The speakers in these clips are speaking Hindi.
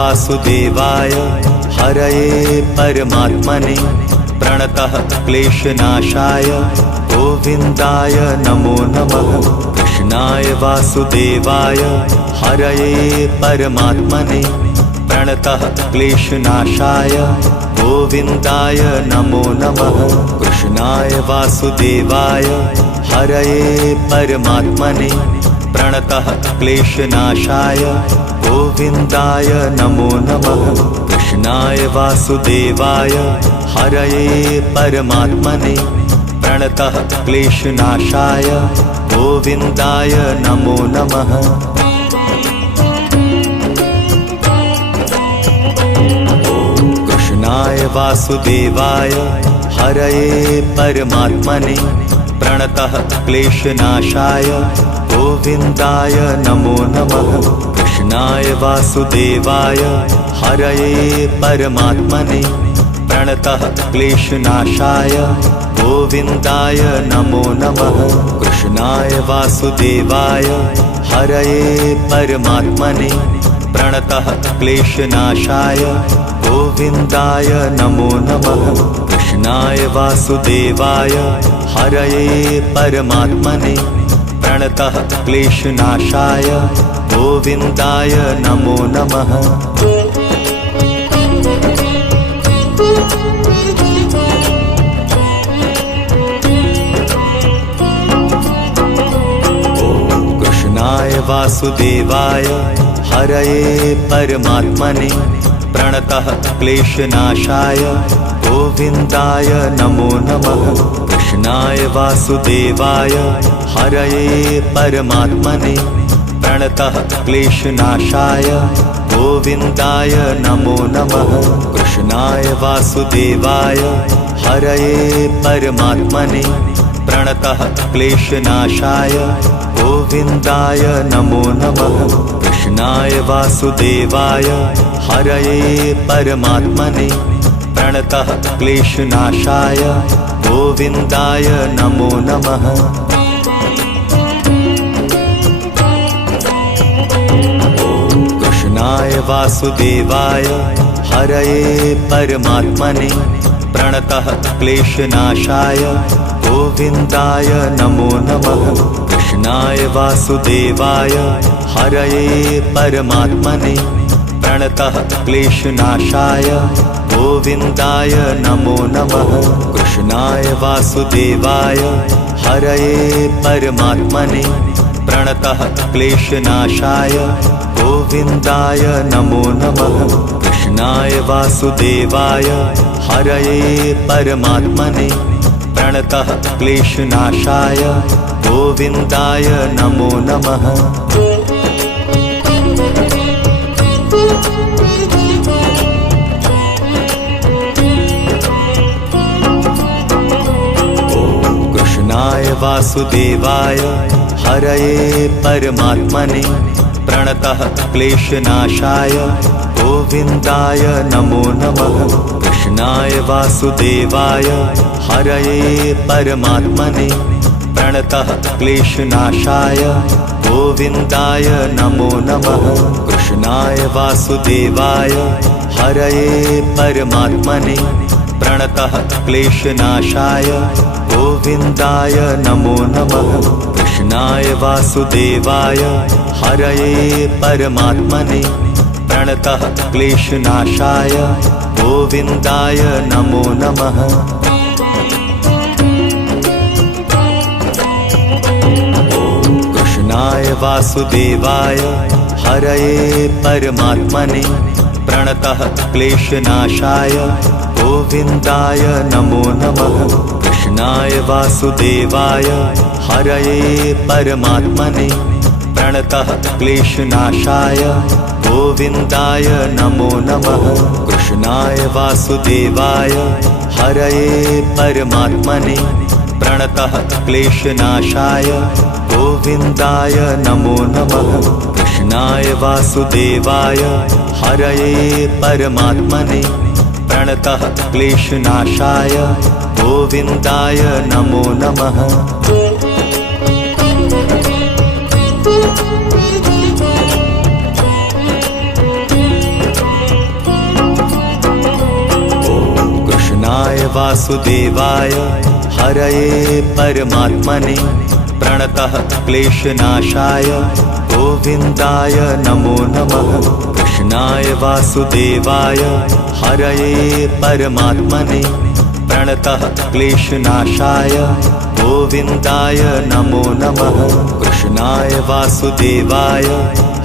वासुदेवाय हरये परमात्मने प्रणतः क्लेशनाशाय गोविन्दाय नमो नमः। कृष्णाय वासुदेवाय हरये परमात्मने प्रणतः क्लेशनाशाय गोविन्दाय नमो नमः। कृष्णाय वासुदेवाय हरये परमात्मने प्रणतः क्लेशनाशाय गोविन्दाय नमो नमः। कृष्णाय वासुदेवाय हरये परमात्मने प्रणतः क्लेशनाशाय गोविन्दाय नमो नमः। कृष्णाय वासुदेवाय हरये परमात्मने प्रणतः क्लेशनाशाय गोविन्दाय नमो नमः। कृष्णाय वासुदेवाय हरये परमात्मने प्रणतः क्लेशनाशाय गोविन्दाय नमो नमः। कृष्णाय वासुदेवाय हरये परमात्मने प्रणतः क्लेशनाशाय गोविन्दाय नमो नमः। कृष्णाय वासुदेवाय हरये परमात्मने प्रणतः क्लेशनाशाय गोविन्दाय नमो नमः। कृष्णाय वासुदेवाय हरये परमात्मने प्रणतः क्लेशनाशाय गोविन्दाय नमो नमः। कृष्णाय वासुदेवाय हरये परमात्मने प्रणतः क्लेशनाशाय गोविन्दाय नमो नमः। कृष्णाय वासुदेवाय हरये परमात्मने प्रणतः क्लेशनाशाय गोविन्दाय नमो नमः। कृष्णाय वासुदेवाय हरये परमात्मने प्रणतः क्लेशनाशाय गोविन्दाय नमो नमः। कृष्णाय वासुदेवाय हरये परमात्मने प्रणतः क्लेशनाशाय गोविन्दाय नमो नमः। कृष्णाय वासुदेवाय हरये परमात्मने प्रणतः क्लेशनाशाय गोविन्दाय नमो नमः। कृष्णाय वासुदेवाय हरये परमात्मने प्रणतः क्लेशनाशाय गोविन्दाय नमो नमः। कृष्णाय वासुदेवाय हरये परमात्मने प्रणतः क्लेशनाशाय गोविन्दाय नमो नमः। कृष्णाय वासुदेवाय हरये परमात्मने प्रणतः क्लेशनाशाय गोविन्दाय नमो नमः। कृष्णाय वासुदेवाय हरये परमात्मने प्रणतः क्लेशनाशाय गोविन्दाय नमो नमः। कृष्णाय वासुदेवाय हरये परमात्मने प्रणतः क्लेशनाशाय गोविन्दाय नमो नमः। कृष्णाय वासुदेवाय हरये परमात्मने प्रणतः क्लेशनाशाय गोविन्दाय नमो नमः। कृष्णाय वासुदेवाय हरये परमात्मने प्रणतः क्लेशनाशाय गोविन्दाय नमो नमः। कृष्णाय वासुदेवाय हरये परमात्मने प्रणतः क्लेशनाशाय गोविन्दाय नमो नमः। कृष्णाय वासुदेवाय हरये परमात्मने प्रणतः क्लेशनाशाय गोविन्दाय नमो नमः। कृष्णाय वासुदेवाय हरये परमात्मने प्रणतः क्लेशनाशाय गोविन्दाय नमो नमः। वासुदेवाय हरये परमात्मने प्रणतः क्लेशनाशाय गोविन्दाय नमो नमः। कृष्णाय वासुदेवाय हरये परमात्मने प्रणतः क्लेशनाशाय गोविन्दाय नमो नमः। कृष्णाय वासुदेवाय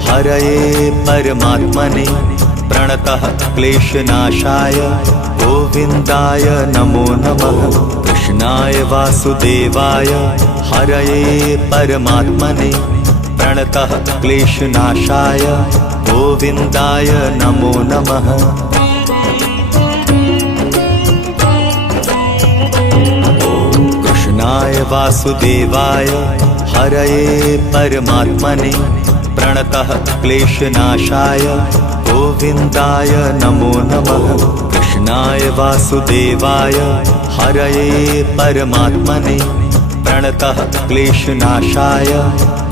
हरये परमात्मने प्रणतः क्लेशनाशाय गोविन्दाय नमो नमः। कृष्णाय वासुदेवाय हरये परमात्मने प्रणतः क्लेशनाशाय गोविन्दाय नमो नमः। कृष्णाय वासुदेवाय हरये परमात्मने प्रणतः क्लेशनाशाय गोविन्दाय नमो नमः। कृष्णाय वासुदेवाय हरये परमात्मने प्रणतः क्लेशनाशाय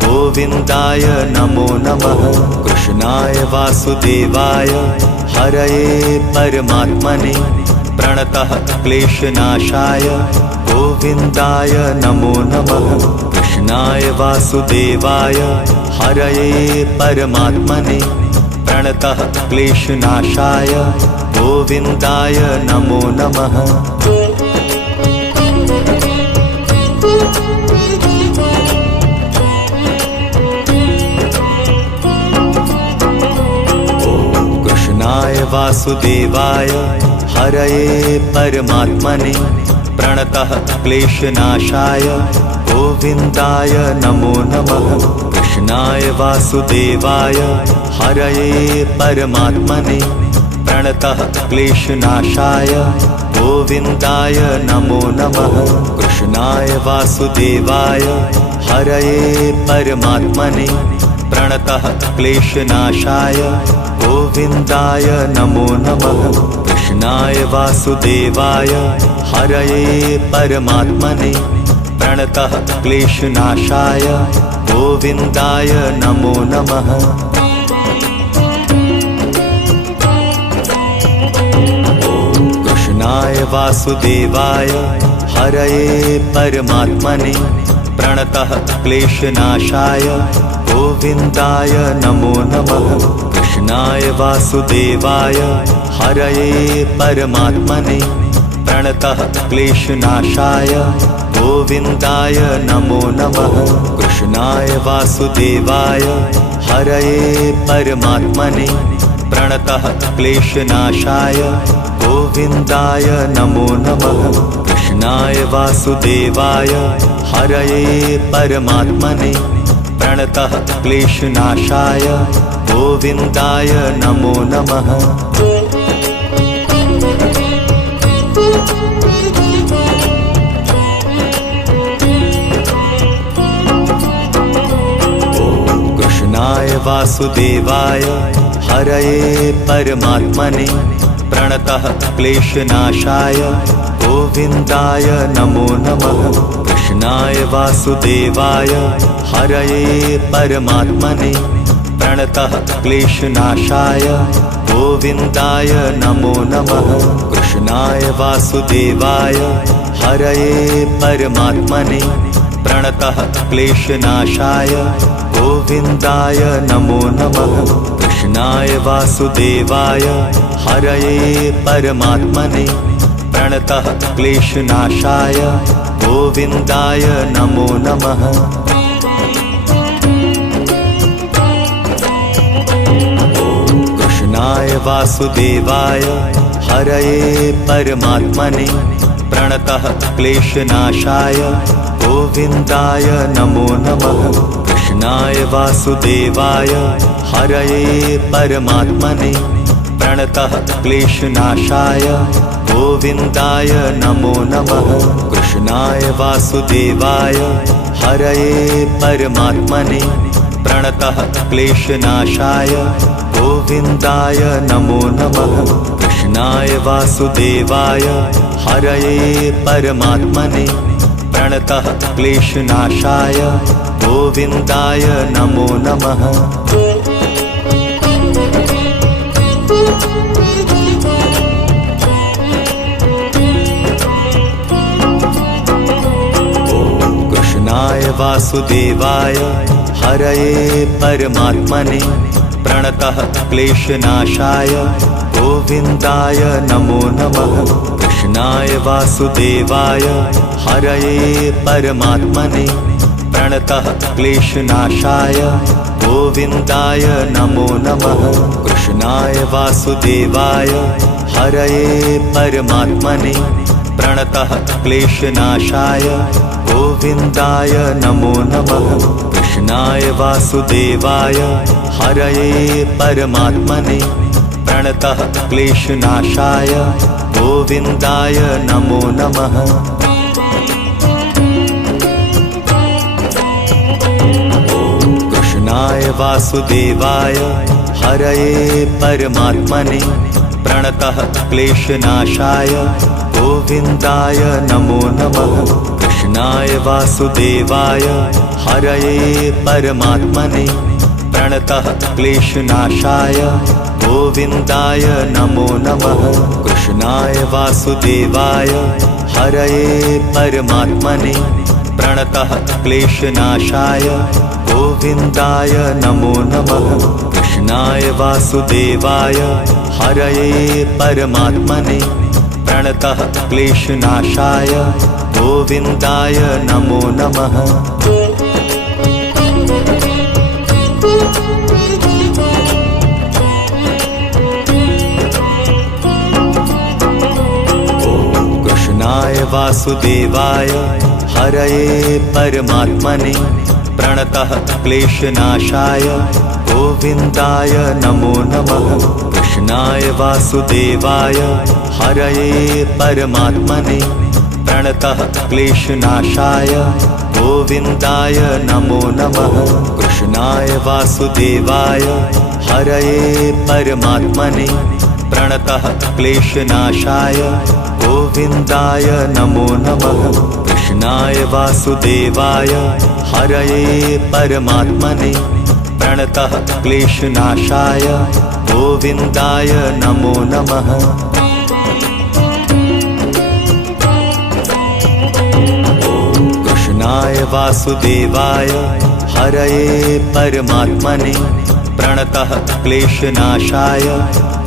गोविन्दाय नमो नमः। कृष्णाय वासुदेवाय हरये परमात्मने प्रणतः क्लेशनाशाय गोविन्दाय नमो नमः। कृष्णाय वासुदेवाय हरये परमात्मने प्रणतः क्लेशनाशाय गोविन्दाय नमो नमः। कृष्णाय वासुदेवाय हरये परमात्मने प्रणतः क्लेशनाशाय गोविन्दाय नमो नमः। कृष्णाय वासुदेवाय हरये परमात्मने प्रणतः क्लेशनाशाय गोविन्दाय नमो नमः। कृष्णाय वासुदेवाय हरये परमात्मने प्रणतः क्लेशनाशाय गोविन्दाय नमो नमः। कृष्णाय वासुदेवाय हरये परमात्मने प्रणतः क्लेशनाशाय गोविन्दाय नमो नमः। कृष्णाय वासुदेवाय हरये परमात्मने प्रणतः क्लेशनाशाय गोविन्दाय नमो नमः। कृष्णाय वासुदेवाय हरये परमात्मने प्रणतः क्लेशनाशाय गोविन्दाय नमो नमः। कृष्णाय वासुदेवाय हरये परमात्मने प्रणतः क्लेशनाशाय गोविन्दाय नमो नमः। कृष्णाय वासुदेवाय हरये परमात्मने प्रणतः क्लेशनाशाय गोविन्दाय नमो नमः। कृष्णाय वासुदेवाय हरये परमात्मने प्रणतः क्लेशनाशाय गोविन्दाय नमो नमः। कृष्णाय वासुदेवाय हरये परमात्मने प्रणतः क्लेशनाशाय गोविन्दाय नमो नमः। कृष्णाय वासुदेवाय हरये परमात्मने प्रणतः क्लेशनाशाय गोविन्दाय नमो नमः। कृष्णाय वासुदेवाय हरये परमात्मने प्रणतः क्लेशनाशाय गोविन्दाय नमो नमः। कृष्णाय वासुदेवाय हरये परमात्मने प्रणतः क्लेशनाशाय गोविन्दाय नमो नमः। कृष्णाय वासुदेवाय हरये परमात्मने प्रणतः क्लेशनाशाय गोविन्दाय नमो नमः। कृष्णाय वासुदेवाय हरये परमात्मने प्रणतः क्लेशनाशाय गोविन्दाय नमो नमः। कृष्णाय वासुदेवाय हरये परमात्मने प्रणतः क्लेशनाशाय गोविन्दाय नमो नमः। वासुदेवाय हरये परमात्मने प्रणतः क्लेशनाशाय गोविन्दाय नमो नमः। कृष्णाय वासुदेवाय हरये परमात्मने प्रणतः क्लेशनाशाय गोविन्दाय नमो नमः। कृष्णाय वासुदेवाय हरये परमात्मने प्रणतः क्लेशनाशाय गोविन्दाय नमो नमः। कृष्णाय वासुदेवाय हरये परमात्मने प्रणतः क्लेशनाशाय गोविन्दाय नमो नमः। कृष्णाय वासुदेवाय हरये परमात्मने प्रणतः क्लेशनाशाय गोविन्दाय नमो नमः। कृष्णाय वासुदेवाय हरये परमात्मने प्रणतः क्लेशनाशाय गोविन्दाय नमो नमः। कृष्णाय वासुदेवाय हरये परमात्मने प्रणतः क्लेशनाशाय गोविन्दाय नमो नमः। कृष्णाय वासुदेवाय हरये परमात्मने प्रणतः क्लेशनाशाय गोविन्दाय नमो नमः। कृष्णाय वासुदेवाय हरये परमात्मने प्रणतः क्लेशनाशाय गोविन्दाय नमो नमः। कृष्णाय वासुदेवाय हरये परमात्मने प्रणतः क्लेशनाशाय गोविन्दाय नमो नमः। कृष्णाय वासुदेवाय हरये परमात्मने प्रणतः क्लेशनाशाय गोविन्दाय नमो नमः। कृष्णाय वासुदेवाय हरये परमात्मने प्रणतः क्लेशनाशाय गोविन्दाय नमो नमः। कृष्णाय वासुदेवाय हरये परमात्मने प्रणतः क्लेशनाशाय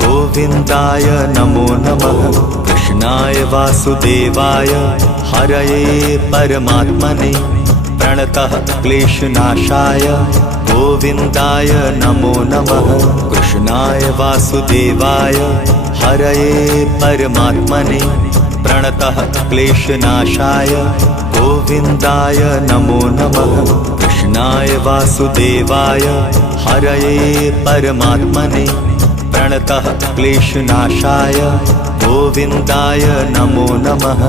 गोविन्दाय नमो नमः। कृष्णाय वासुदेवाय हरये परमात्मने प्रणतः क्लेशनाशाय गोविन्दाय नमो नमः। कृष्णाय वासुदेवाय हरये परमात्मने प्रणतः क्लेशनाशाय गोविन्दाय नमो नमः। कृष्णाय वासुदेवाय हरये परमात्मने प्रणतः क्लेशनाशाय गोविन्दाय नमो नमः।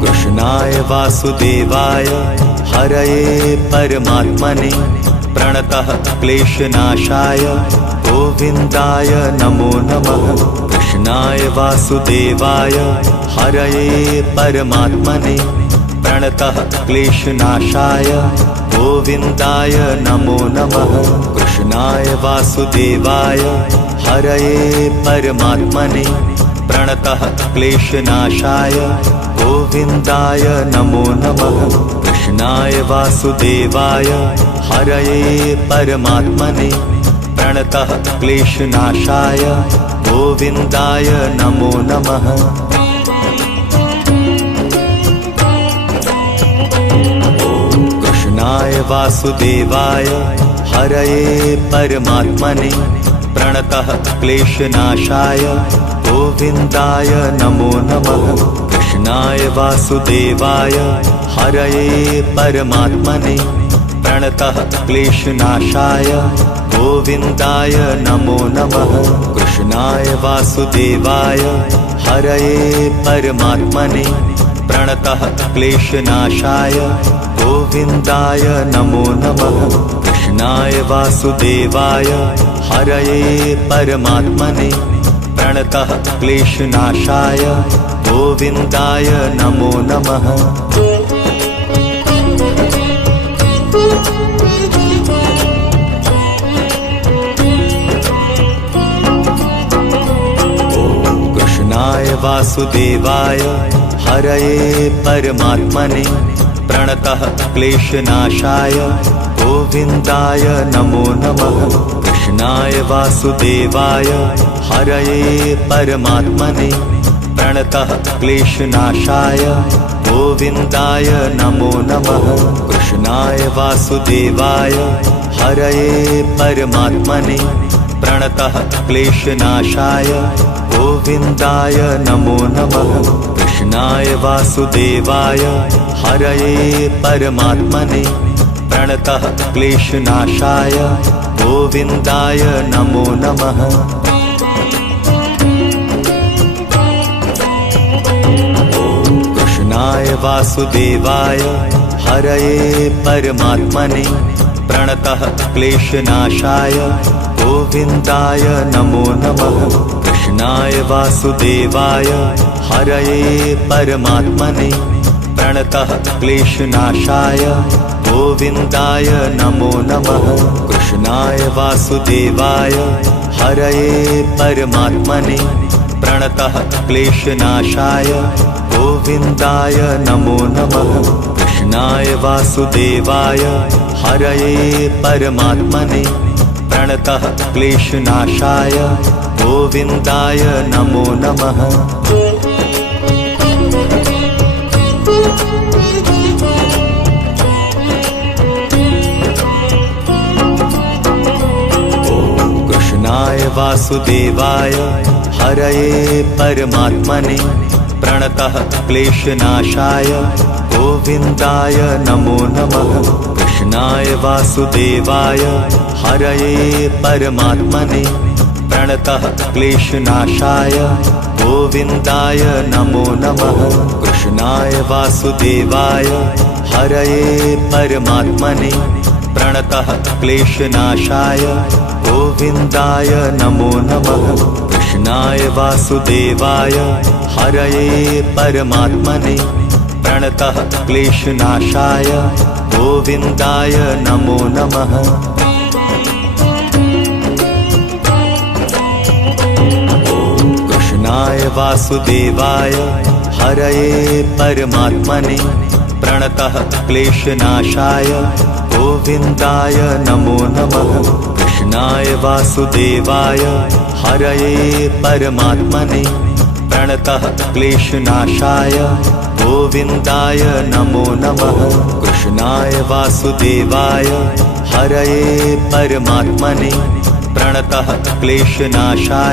कृष्णाय वासुदेवाय हरये परमात्मने प्रणतः क्लेशनाशाय गोविन्दाय नमो नमः। कृष्णाय वासुदेवाय हरये परमात्मने प्रणतः क्लेशनाशाय गोविन्दाय नमो नमः। कृष्णाय वासुदेवाय हरये परमात्मने प्रणतः क्लेशनाशाय गोविन्दाय नमो नमः। कृष्णाय वासुदेवाय हरये परमात्मने प्रणतः क्लेशनाशाय गोविन्दाय नमो नमः। कृष्णाय वासुदेवाय हरये परमात्मने प्रणतः क्लेशनाशाय गोविन्दाय नमो नमः। कृष्णाय वासुदेवाय हरये परमात्मने प्रणतः क्लेशनाशाय गोविन्दाय नमो नमः। कृष्णाय वासुदेवाय हरये परमात्मने प्रणतः क्लेशनाशाय गोविन्दाय नमो नमः। कृष्णाय वासुदेवाय हरये परमात्मने प्रणतः क्लेशनाशाय गोविन्दाय नमो नमः। वासुदेवाय हरये परमात्मने प्रणतः क्लेशनाशाय गोविन्दाय नमो नमः। कृष्णाय वासुदेवाय हरये परमात्मने प्रणतः क्लेशनाशाय गोविन्दाय नमो नमः। कृष्णाय वासुदेवाय हरये परमात्मने प्रणतः क्लेशनाशाय गोविन्दाय नमो नमः। कृष्णाय वासुदेवाय हरये परमात्मने प्रणतः क्लेशनाशाय गोविन्दाय नमो नमः। कृष्णाय वासुदेवाय हरये परमात्मने प्रणतः क्लेशनाशाय गोविन्दाय नमो नमः। कृष्णाय वासुदेवाय हरये परमात्मने प्रणतः क्लेशनाशाय गोविन्दाय नमो नमः। कृष्णाय वासुदेवाय हरये परमात्मने प्रणतः क्लेशनाशाय गोविन्दाय नमो नमः। कृष्णाय वासुदेवाय हरये परमात्मने प्रणतः क्लेशनाशाय गोविन्दाय नमो नमः। कृष्णाय वासुदेवाय हरये परमात्मने प्रणतः क्लेशनाशाय गोविन्दाय नमो नमः। कृष्णाय वासुदेवाय हरये परमात्मने प्रणतः क्लेशनाशाय गोविन्दाय नमो नमः। कृष्णाय वासुदेवाय हरये परमात्मने प्रणतः क्लेशनाशाय गोविन्दाय नमो नमः। कृष्णाय वासुदेवाय हरये परमात्मने प्रणतः क्लेशनाशाय गोविन्दाय नमो नमः। कृष्णाय वासुदेवाय हरये परमात्मने प्रणतः क्लेशनाशाय गोविन्दाय नमो नमः। कृष्णाय वासुदेवाय हरये परमात्मने प्रणतः क्लेशनाशाय गोविन्दाय नमो नमः। कृष्णाय वासुदेवाय हरये परमात्मने प्रणतः क्लेशनाशाय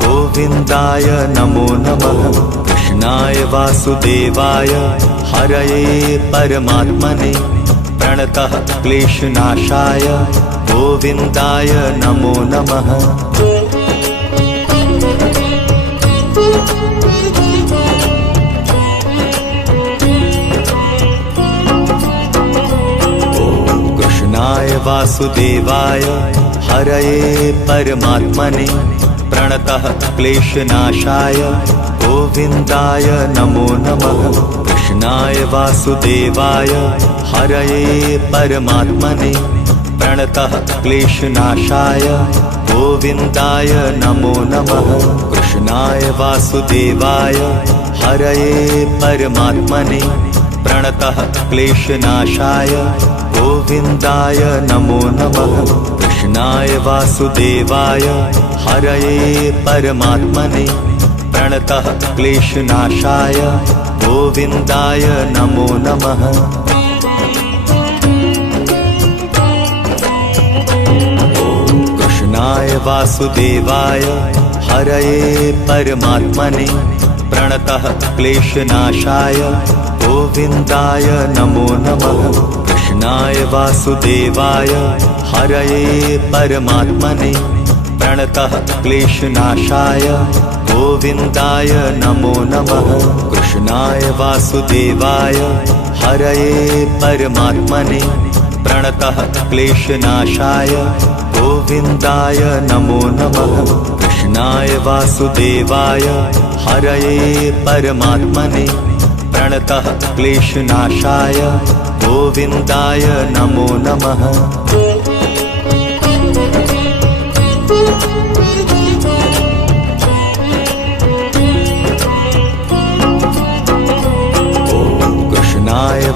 गोविन्दाय नमो नमः। कृष्णाय वासुदेवाय हरये परमात्मने प्रणतः क्लेशनाशाय गोविन्दाय नमो नमः। कृष्णाय वासुदेवाय हरये परमात्मने प्रणतः क्लेशनाशाय गोविन्दाय नमो नमः। कृष्णाय वासुदेवाय हरये परमात्मने प्रणतः क्लेशनाशाय गोविन्दाय नमो नमः। कृष्णाय वासुदेवाय हरये परमात्मने प्रणतः क्लेशनाशाय गोविन्दाय नमो नमः। कृष्णाय वासुदेवाय हरये परमात्मने प्रणतः क्लेशनाशाय गोविन्दाय नमो नमः। कृष्णाय वासुदेवाय हरये परमात्मने प्रणतः क्लेशनाशाय गोविन्दाय नमो नमः। कृष्णाय वासुदेवाय हरये परमात्मने प्रणतः क्लेशनाशाय गोविन्दाय नमो नमः। कृष्णाय वासुदेवाय हरये परमात्मने प्रणतः क्लेशनाशाय गोविन्दाय नमो नमः। कृष्णाय वासुदेवाय हरये परमात्मने प्रणतः क्लेशनाशाय गोविन्दाय नमो नमः।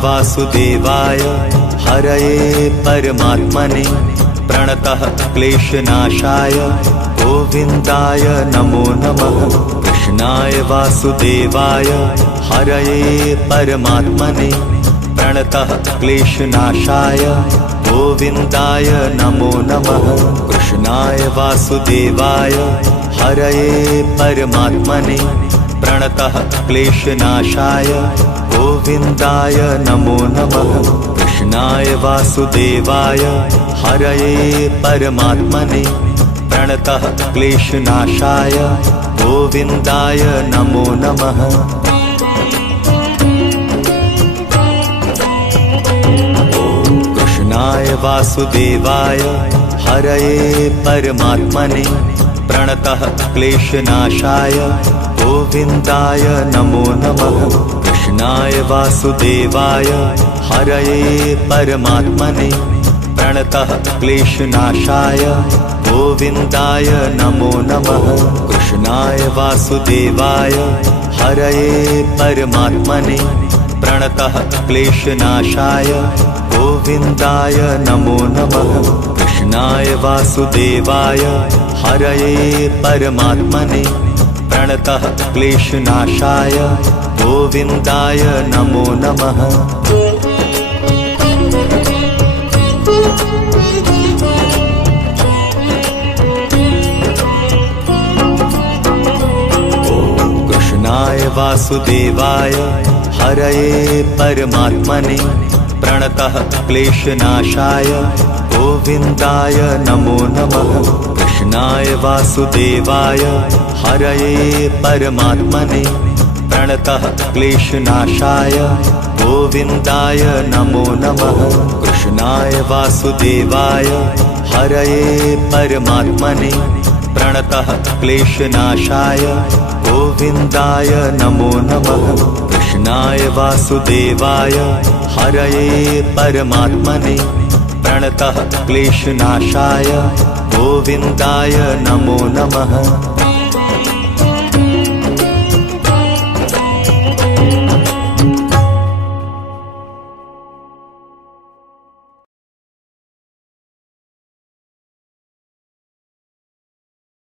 वासुदेवाय हरये परमात्मने प्रणतः क्लेशनाशाय गोविन्दाय नमो नमः। कृष्णाय वासुदेवाय हरये परमात्मने प्रणतः क्लेशनाशाय गोविन्दाय नमो नमः। कृष्णाय वासुदेवाय हरये परमात्मने प्रणतः क्लेशनाशाय गोविन्दाय नमो नमः। कृष्णाय वासुदेवाय हरये परमात्मने प्रणतः क्लेशनाशाय गोविन्दाय नमो नमः। कृष्णाय वासुदेवाय हरये परमात्मने प्रणतः क्लेशनाशाय गोविन्दाय नमो नमः। कृष्णाय वासुदेवाय हरये परमात्मने प्रणतः क्लेशनाशाय गोविन्दाय नमो नमः। कृष्णाय वासुदेवाय हरये परमात्मने प्रणतः क्लेशनाशाय गोविन्दाय नमो नमः। कृष्णाय वासुदेवाय हरये परमात्मने प्रणतः क्लेशनाशाय गोविन्दाय नमो नमः। कृष्णाय वासुदेवाय हरये परमात्मने प्रणतः क्लेशनाशाय गोविन्दाय नमो नमः। कृष्णाय वासुदेवाय हरये परमात्मने प्रणतः क्लेशनाशाय गोविन्दाय नमो नमः। कृष्णाय वासुदेवाय हरये परमात्मने प्रणतः क्लेशनाशाय गोविन्दाय नमो नमः। कृष्णाय वासुदेवाय हरये परमात्मने प्रणतः क्लेशनाशाय गोविन्दाय नमो नमः।